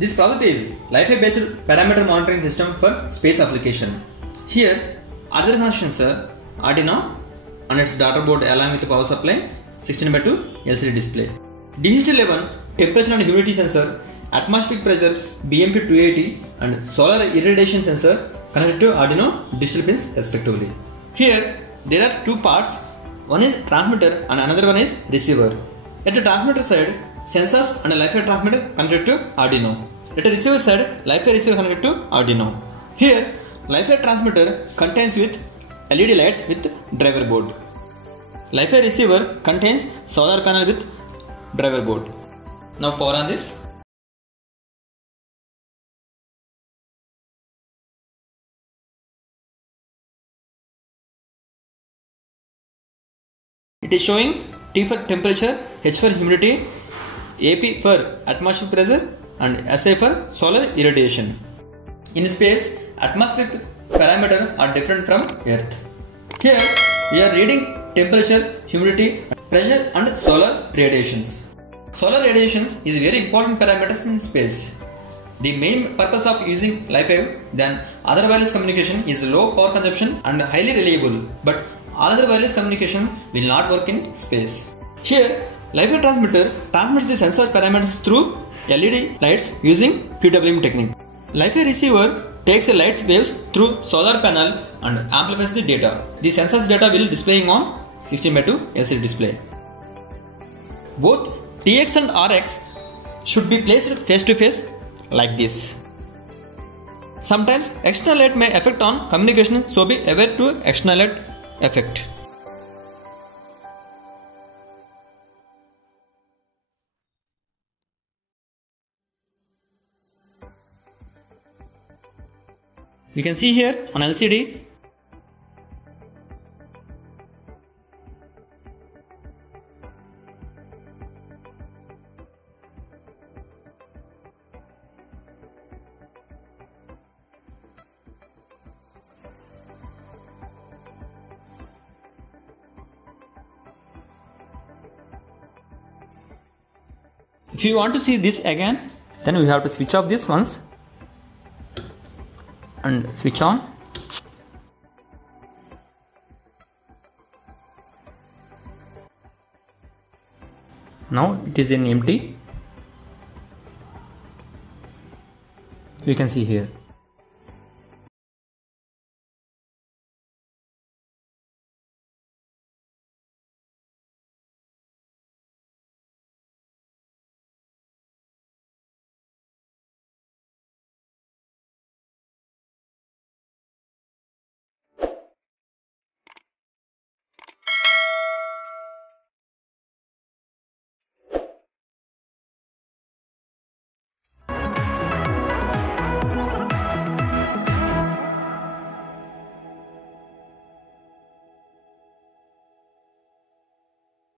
This project is LIFI based parameter monitoring system for space application. Here, Arduino sensor, Arduino and its daughter board along with power supply, 16:2 LCD display. DHT11 temperature and humidity sensor, atmospheric pressure BMP 280 and solar irradiation sensor connected to Arduino digital pins respectively. Here there are two parts, one is transmitter and another one is receiver. At the transmitter side, sensors and LIFI transmitter connected to Arduino. At the receiver side, LIFI receiver connected to Arduino. Here, LIFI transmitter contains with LED lights with driver board. LIFI receiver contains solar panel with driver board. Now power on this. It is showing T for temperature, H for humidity, AP for atmospheric pressure and SA for solar irradiation. In space, atmospheric parameters are different from Earth. Here, we are reading temperature, humidity, pressure and solar radiations. Solar radiations is very important parameters in space. The main purpose of using LIFI than other wireless communication is low power consumption and highly reliable, but all other wireless communication will not work in space. Here, LIFI transmitter transmits the sensor parameters through LED lights using PWM technique. LIFI receiver takes the light waves through solar panel and amplifies the data. The sensors data will displaying on 16:2 LCD display. Both TX and RX should be placed face to face like this. Sometimes external light may affect on communication, so be aware to external light effect. You can see here on LCD if you want to see this again, then we have to switch off this once and switch on. Now it is in empty. You can see here.